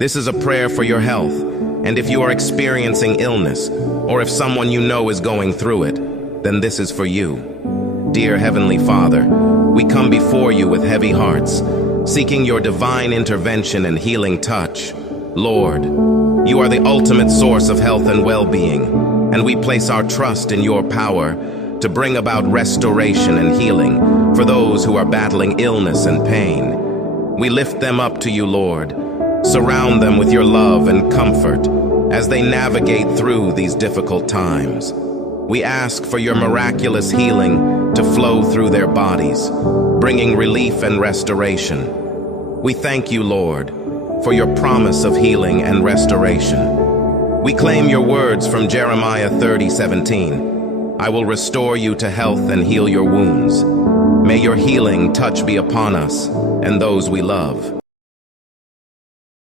This is a prayer for your health, and if you are experiencing illness, or if someone you know is going through it, then this is for you. Dear Heavenly Father, we come before you with heavy hearts, seeking your divine intervention and healing touch. Lord, you are the ultimate source of health and well-being, and we place our trust in your power to bring about restoration and healing for those who are battling illness and pain. We lift them up to you, Lord. Surround them with your love and comfort as they navigate through these difficult times. We ask for your miraculous healing to flow through their bodies, bringing relief and restoration. We thank you, Lord, for your promise of healing and restoration. We claim your words from Jeremiah 30:17. I will restore you to health and heal your wounds. May your healing touch be upon us and those we love.